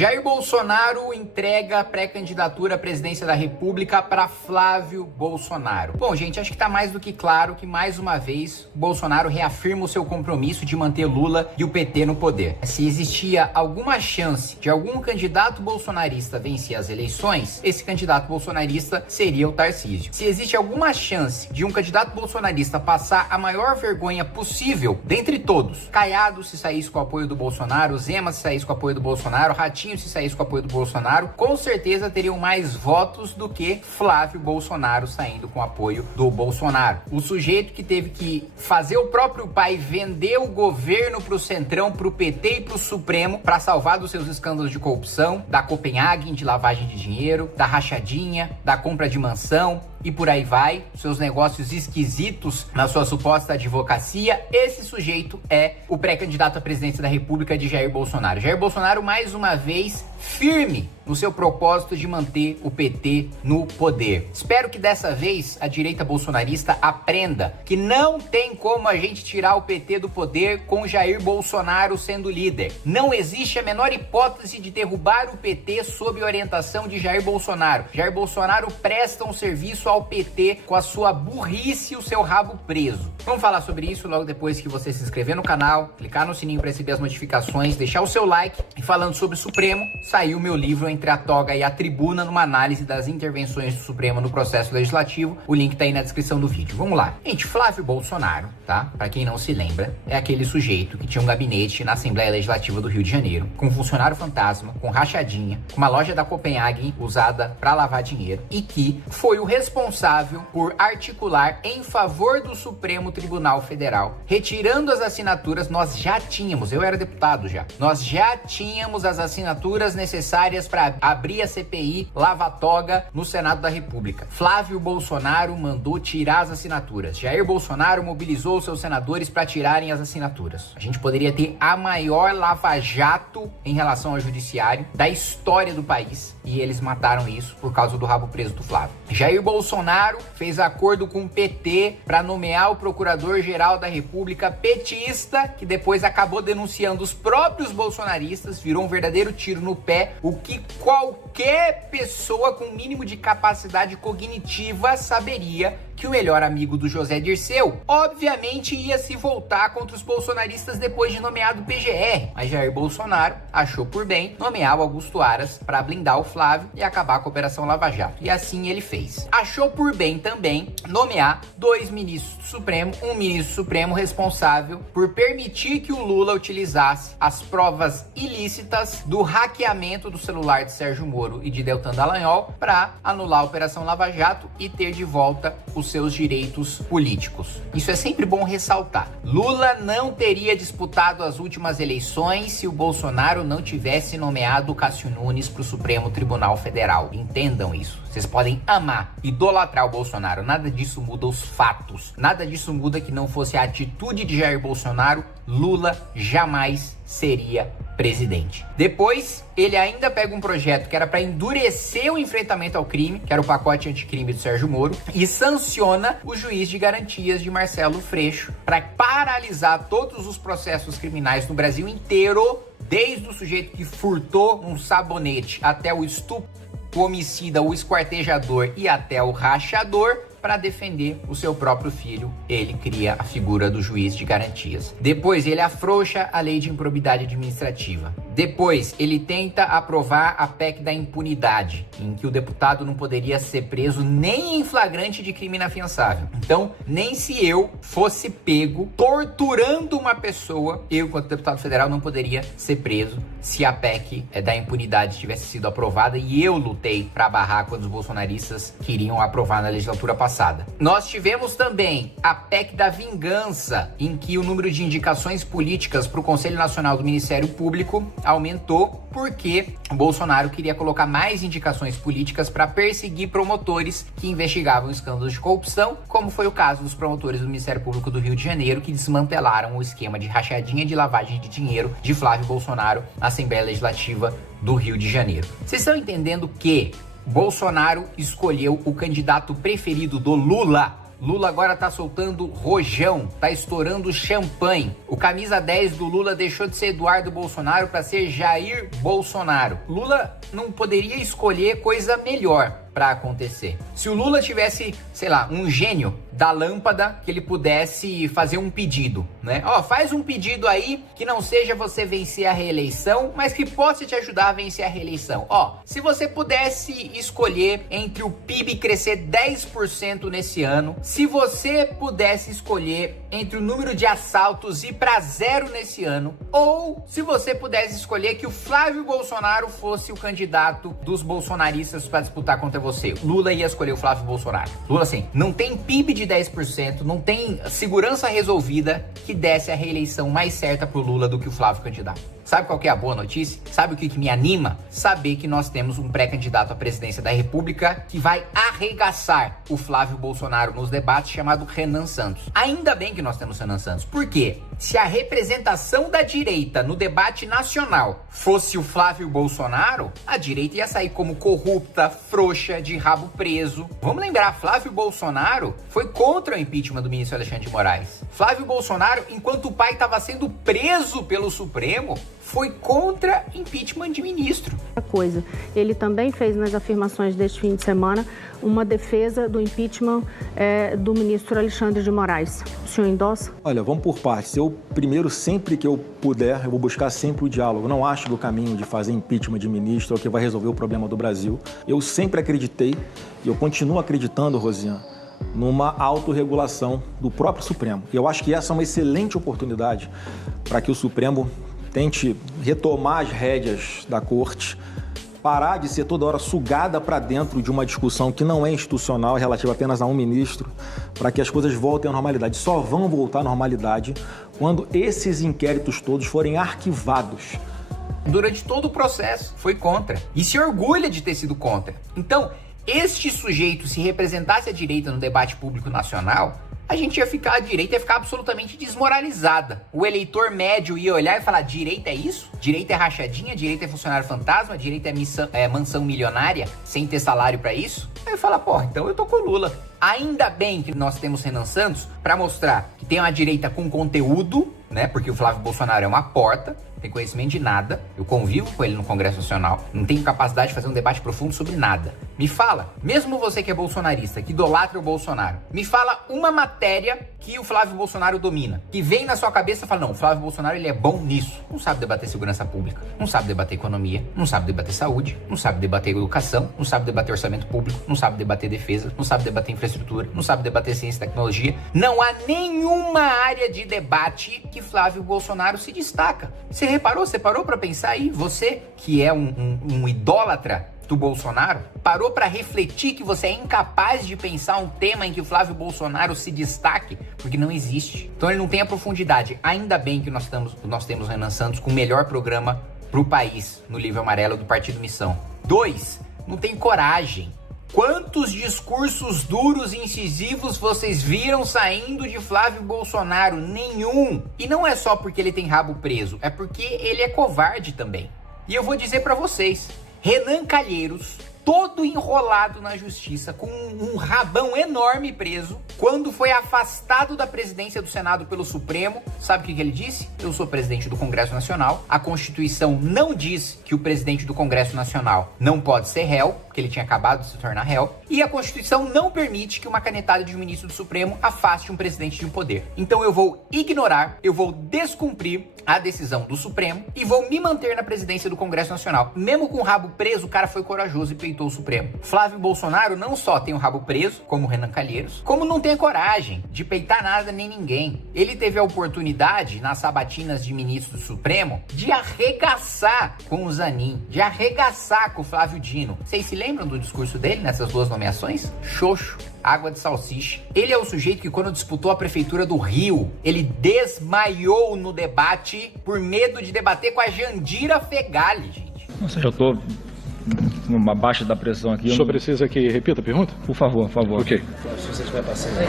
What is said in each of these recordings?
Jair Bolsonaro entrega a pré-candidatura à presidência da República para Flávio Bolsonaro. Bom, gente, acho que está mais do que claro que, mais uma vez, Bolsonaro reafirma o seu compromisso de manter Lula e o PT no poder. Se existia alguma chance de algum candidato bolsonarista vencer as eleições, esse candidato bolsonarista seria o Tarcísio. Se existe alguma chance de um candidato bolsonarista passar a maior vergonha possível dentre todos, Caiado se saísse com o apoio do Bolsonaro, Zema se saísse com o apoio do Bolsonaro, Ratinho se saísse com o apoio do Bolsonaro, com certeza teriam mais votos do que Flávio Bolsonaro saindo com o apoio do Bolsonaro. O sujeito que teve que fazer o próprio pai vender o governo pro Centrão, pro PT e pro Supremo para salvar dos seus escândalos de corrupção, da Copenhagen, de lavagem de dinheiro, da rachadinha, da compra de mansão e por aí vai, seus negócios esquisitos na sua suposta advocacia. Esse sujeito é o pré-candidato à presidência da República de Jair Bolsonaro. Jair Bolsonaro, mais uma vez, firme no seu propósito de manter o PT no poder. Espero que dessa vez a direita bolsonarista aprenda que não tem como a gente tirar o PT do poder com Jair Bolsonaro sendo líder. Não existe a menor hipótese de derrubar o PT sob orientação de Jair Bolsonaro. Jair Bolsonaro presta um serviço ao PT com a sua burrice e o seu rabo preso. Vamos falar sobre isso logo depois que você se inscrever no canal, clicar no sininho para receber as notificações, deixar o seu like. E falando sobre o Supremo, saiu meu livro Entre a Toga e a Tribuna, numa análise das intervenções do Supremo no processo legislativo. O link tá aí na descrição do vídeo. Vamos lá. Gente, Flávio Bolsonaro, tá? Pra quem não se lembra, é aquele sujeito que tinha um gabinete na Assembleia Legislativa do Rio de Janeiro, com um funcionário fantasma, com rachadinha, com uma loja da Copenhagen usada pra lavar dinheiro, e que foi o responsável por articular em favor do Supremo Tribunal Federal, retirando as assinaturas. Nós já tínhamos, eu era deputado já, nós já tínhamos as assinaturas necessárias para abrir a CPI lava-toga no Senado da República. Flávio Bolsonaro mandou tirar as assinaturas. Jair Bolsonaro mobilizou seus senadores para tirarem as assinaturas. A gente poderia ter a maior lava-jato em relação ao judiciário da história do país, e eles mataram isso por causa do rabo preso do Flávio. Jair Bolsonaro fez acordo com o PT para nomear o Procurador-Geral da República petista, que depois acabou denunciando os próprios bolsonaristas, virou um verdadeiro tiro no pé, o que qualquer pessoa com mínimo de capacidade cognitiva saberia que o melhor amigo do José Dirceu, obviamente, ia se voltar contra os bolsonaristas depois de nomeado PGR. Mas Jair Bolsonaro achou por bem nomear o Augusto Aras para blindar o Flávio e acabar com a Operação Lava Jato. E assim ele fez. Achou por bem também nomear 2 ministros do Supremo, um ministro supremo responsável por permitir que o Lula utilizasse as provas ilícitas do hackeamento do celular de Sérgio Moro e de Deltan Dallagnol para anular a Operação Lava Jato e ter de volta os seus direitos políticos. Isso é sempre bom ressaltar. Lula não teria disputado as últimas eleições se o Bolsonaro não tivesse nomeado Cássio Nunes para o Supremo Tribunal Federal. Entendam isso. Vocês podem amar, idolatrar o Bolsonaro. Nada disso muda os fatos. Nada disso muda que não fosse a atitude de Jair Bolsonaro, Lula jamais seria presidente. Depois, ele ainda pega um projeto que era para endurecer o enfrentamento ao crime, que era o pacote anticrime do Sérgio Moro, e sanciona o juiz de garantias de Marcelo Freixo para paralisar todos os processos criminais no Brasil inteiro, desde o sujeito que furtou um sabonete até o estupro, o homicida, o esquartejador e até o rachador. Para defender o seu próprio filho, ele cria a figura do juiz de garantias. Depois, ele afrouxa a lei de improbidade administrativa. Depois, ele tenta aprovar a PEC da impunidade, em que o deputado não poderia ser preso nem em flagrante de crime inafiançável. Então, nem se eu fosse pego torturando uma pessoa, eu, enquanto deputado federal, não poderia ser preso se a PEC da impunidade tivesse sido aprovada, e eu lutei para barrar quando os bolsonaristas queriam aprovar na legislatura passada. Nós tivemos também a PEC da vingança, em que o número de indicações políticas para o Conselho Nacional do Ministério Público aumentou, porque o Bolsonaro queria colocar mais indicações políticas para perseguir promotores que investigavam escândalos de corrupção, como foi o caso dos promotores do Ministério Público do Rio de Janeiro, que desmantelaram o esquema de rachadinha de lavagem de dinheiro de Flávio Bolsonaro na Assembleia Legislativa do Rio de Janeiro. Vocês estão entendendo que Bolsonaro escolheu o candidato preferido do Lula Lula agora tá soltando rojão, tá estourando champanhe. O camisa 10 do Lula deixou de ser Eduardo Bolsonaro para ser Jair Bolsonaro. Lula não poderia escolher coisa melhor para acontecer. Se o Lula tivesse, sei lá, um gênio da lâmpada que ele pudesse fazer um pedido, né? Ó, faz um pedido aí que não seja você vencer a reeleição, mas que possa te ajudar a vencer a reeleição. Ó, se você pudesse escolher entre o PIB crescer 10% nesse ano, se você pudesse escolher entre o número de assaltos ir para 0 nesse ano, ou se você pudesse escolher que o Flávio Bolsonaro fosse o candidato dos bolsonaristas para disputar contra você, Lula ia escolher o Flávio Bolsonaro. Lula, assim, não tem PIB de 10%, não tem segurança resolvida que desse a reeleição mais certa pro Lula do que o Flávio candidato. Sabe qual que é a boa notícia? Sabe o que me anima? Saber que nós temos um pré-candidato à presidência da República que vai arregaçar o Flávio Bolsonaro nos debates, chamado Renan Santos. Ainda bem que nós temos Renan Santos. Por quê? Se a representação da direita no debate nacional fosse o Flávio Bolsonaro, a direita ia sair como corrupta, frouxa, de rabo preso. Vamos lembrar, Flávio Bolsonaro foi contra o impeachment do ministro Alexandre de Moraes. Flávio Bolsonaro, enquanto o pai estava sendo preso pelo Supremo, foi contra impeachment de ministro. Coisa. Ele também fez nas afirmações deste fim de semana uma defesa do impeachment do ministro Alexandre de Moraes. O senhor endossa? Olha, vamos por partes. Eu, primeiro, sempre que eu puder, eu vou buscar sempre o diálogo. Não acho que o caminho de fazer impeachment de ministro é o que vai resolver o problema do Brasil. Eu sempre acreditei, e eu continuo acreditando, Rosiane, numa autorregulação do próprio Supremo. E eu acho que essa é uma excelente oportunidade para que o Supremo tente retomar as rédeas da corte, parar de ser toda hora sugada para dentro de uma discussão que não é institucional, relativa apenas a um ministro, para que as coisas voltem à normalidade. Só vão voltar à normalidade quando esses inquéritos todos forem arquivados. Durante todo o processo, foi contra. E se orgulha de ter sido contra. Então, este sujeito, se representasse a direita no debate público nacional, a direita ia ficar absolutamente desmoralizada. O eleitor médio ia olhar e falar, direita é isso? Direita é rachadinha? Direita é funcionário fantasma? Direita é mansão milionária sem ter salário pra isso? Aí eu falo, porra, então eu tô com o Lula. Ainda bem que nós temos Renan Santos pra mostrar que tem uma direita com conteúdo, né? Porque o Flávio Bolsonaro é uma porta, não tem conhecimento de nada, eu convivo com ele no Congresso Nacional, não tenho capacidade de fazer um debate profundo sobre nada. Me fala, mesmo você que é bolsonarista, que idolatra o Bolsonaro, me fala uma matéria que o Flávio Bolsonaro domina, que vem na sua cabeça e fala, não, o Flávio Bolsonaro ele é bom nisso. Não sabe debater segurança pública, não sabe debater economia, não sabe debater saúde, não sabe debater educação, não sabe debater orçamento público, não sabe debater defesa, não sabe debater infraestrutura, não sabe debater ciência e tecnologia. Não há nenhuma área de debate que Flávio Bolsonaro se destaca. Você parou pra pensar aí? Você que é um idólatra do Bolsonaro, parou pra refletir que você é incapaz de pensar um tema em que o Flávio Bolsonaro se destaque? Porque não existe. Então ele não tem a profundidade. Ainda bem que nós temos o Renan Santos com o melhor programa pro país no livro amarelo do Partido Missão. 2, não tem coragem. Quantos discursos duros e incisivos vocês viram saindo de Flávio Bolsonaro? Nenhum. E não é só porque ele tem rabo preso, é porque ele é covarde também. E eu vou dizer pra vocês, Renan Calheiros, todo enrolado na justiça, com um rabão enorme preso, quando foi afastado da presidência do Senado pelo Supremo, sabe o que ele disse? Eu sou presidente do Congresso Nacional, a Constituição não diz que o presidente do Congresso Nacional não pode ser réu, porque ele tinha acabado de se tornar réu, e a Constituição não permite que uma canetada de um ministro do Supremo afaste um presidente de um poder. Então eu vou ignorar, eu vou descumprir a decisão do Supremo e vou me manter na presidência do Congresso Nacional. Mesmo com o rabo preso, o cara foi corajoso e peitou o Supremo. Flávio Bolsonaro não só tem o rabo preso, como o Renan Calheiros, como não tem a coragem de peitar nada nem ninguém. Ele teve a oportunidade, nas sabatinas de ministro do Supremo, de arregaçar com o Zanin, de arregaçar com o Flávio Dino. Vocês se lembram do discurso dele nessas duas nomeações? Xoxo. Água de salsicha. Ele é o sujeito que, quando disputou a prefeitura do Rio, ele desmaiou no debate por medo de debater com a Jandira Fegali, gente. Nossa, já tô numa baixa da pressão aqui. O senhor precisa que repita a pergunta? Por favor. Ok. Se você estiver passando mal.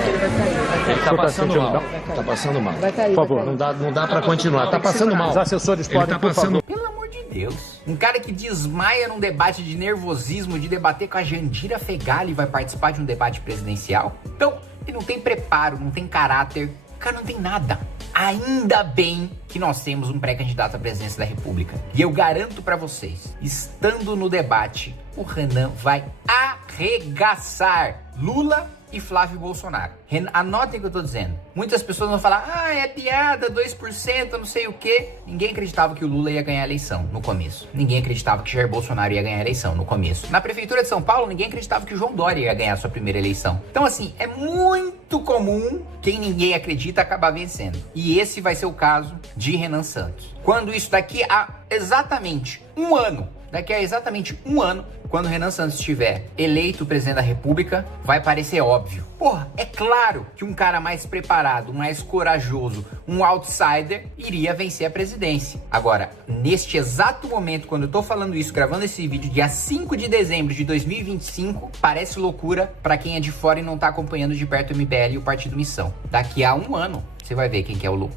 Ele tá passando mal. Tá passando mal. Por favor. Não dá pra continuar. Tá passando mal. Os assessores podem, por favor. Pelo amor de Deus. Um cara que desmaia num debate de nervosismo, de debater com a Jandira Fegali, vai participar de um debate presidencial? Então, Ele não tem preparo, não tem caráter, o cara não tem nada. Ainda bem que nós temos um pré-candidato à presidência da República. E eu garanto pra vocês, estando no debate, o Renan vai arregaçar Lula e Flávio Bolsonaro. Anotem o que eu tô dizendo. Muitas pessoas vão falar, é piada, 2%, não sei o quê. Ninguém acreditava que o Lula ia ganhar a eleição no começo. Ninguém acreditava que Jair Bolsonaro ia ganhar a eleição no começo. Na Prefeitura de São Paulo, ninguém acreditava que o João Dória ia ganhar a sua primeira eleição. Então, assim, é muito comum quem ninguém acredita acabar vencendo. E esse vai ser o caso de Renan Santos. Quando isso daqui a exatamente um ano, quando Renan Santos estiver eleito presidente da República, vai parecer óbvio. Porra, é claro que um cara mais preparado, mais corajoso, um outsider, iria vencer a presidência. Agora, neste exato momento, quando eu tô falando isso, gravando esse vídeo, dia 5 de dezembro de 2025, parece loucura pra quem é de fora e não tá acompanhando de perto o MBL e o Partido Missão. Daqui a um ano, você vai ver quem que é o louco.